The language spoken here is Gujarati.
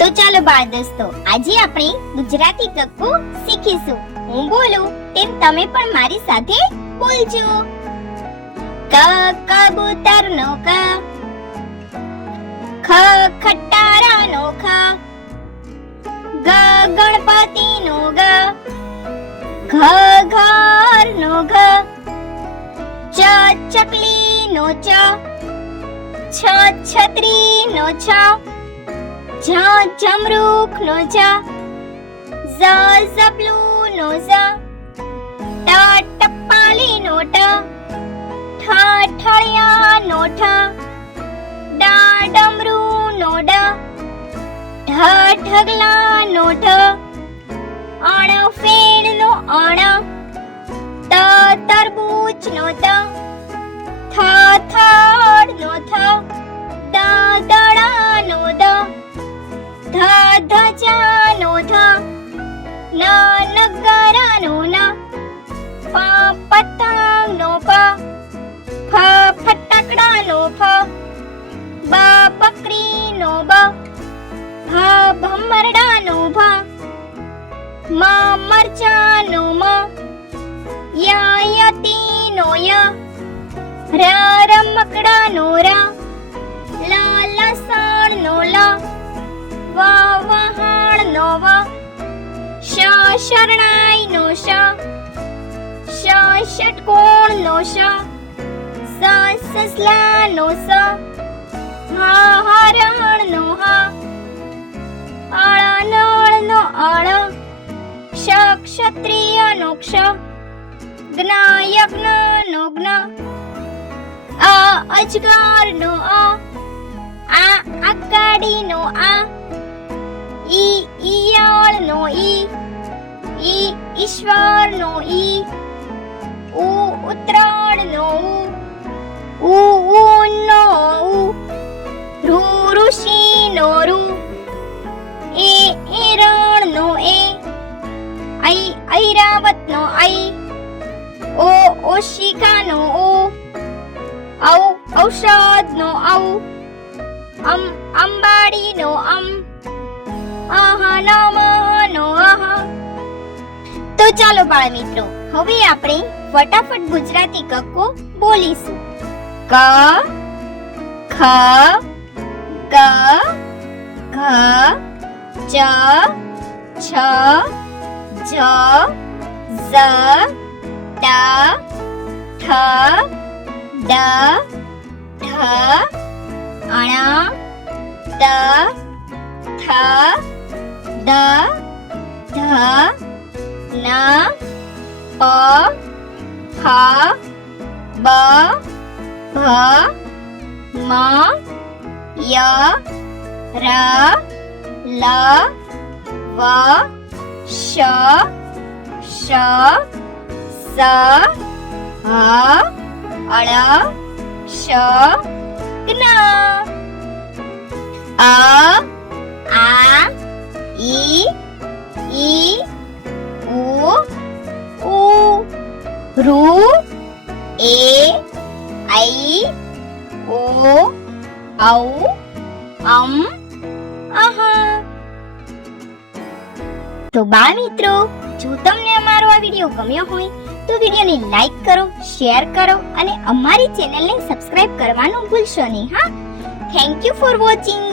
તો ચાલો બાળ દોસ્તો, આજે આપણે ગુજરાતી કક્કુ શીખીશું. હું બોલું તેમ તમે પણ મારી સાથે બોલજો. ક કબૂતરનો ક, ખ ખટારાનો ખ, ગ ગણપતિનો ગ, ઘ ઘરનો ઘ, ચ ચકલીનો ચ, છ છત્રીનો છ, જ જમરૂખનો જ, ઝ ઝબલુનો ઝ, ટ ટપાલીનો ટ, ઠ ઠળિયાનો ઠ, ડ ડમરૂનો ડ, ઢ ઢગલાનો ઢ, અણ ફેણનો અણ, ત તરબૂચનો ત, થ થડનો થ, દ દડાનો દ, ધ ધજાનો ધ, ન નગરાનો ન, પ પતંગનો પ, ફ ફટાકડાનો ફ, બ બકરીનો બ, ભ ભમરડાનો ભ, મ મરચાનો મ, ય યતીનો ય, ર રમકડાનો ર, લ લસણનો લ, વ વહાણનો વ, શ શરણાઈનો શ, શ ષટકોણનો શ, સ સસલાનો સ, હ હરણનો હ, અળ નળનો અળ, ક્ષ ક્ષત્રિયનો ક્ષ, જ્ઞ યજ્ઞનો જ્ઞ, અ અજગરનો અ, આ આગાડીનો આ, ઈ ઈયળનો ઈ, ઈશ્વરનો ઈ, ઉ ઉત્તરાયણનો ઉ, ઊનો ઉ, ઋ ઋષિનો ઋ, એરણનો એ, ઐરાવતનો ઐ, ઓ ઓશિકાનો ઓ, ઔ ઔષધનો ઔ, અંબાડીનો અમ, અહ નમઃનો અહ. તો ચાલો બાળ મિત્રો, હવે આપણે ફટાફટ ગુજરાતી કક્કો બોલીશું. ક ખ ગ ઘ ચ છ જ ઝ ટ ઠ ડ ઢ અણ ત થ દ ધ ન પ ફ બ ભ મ ય ર લ વ શ શ સ હ અળ શ જ્ઞ, અ આ ઈ ઉ ઋ એ ઐ ઓ ઔ અમ અહ. તો બાળ મિત્રો, જો તમને અમારો આ વિડિયો ગમ્યો હોય તો વિડિયોને લાઈક કરો, શેર કરો અને અમારી ચેનલને સબસ્ક્રાઇબ કરવાનું ભૂલશો નહીં. હા, થેન્ક યુ ફોર વોચિંગ.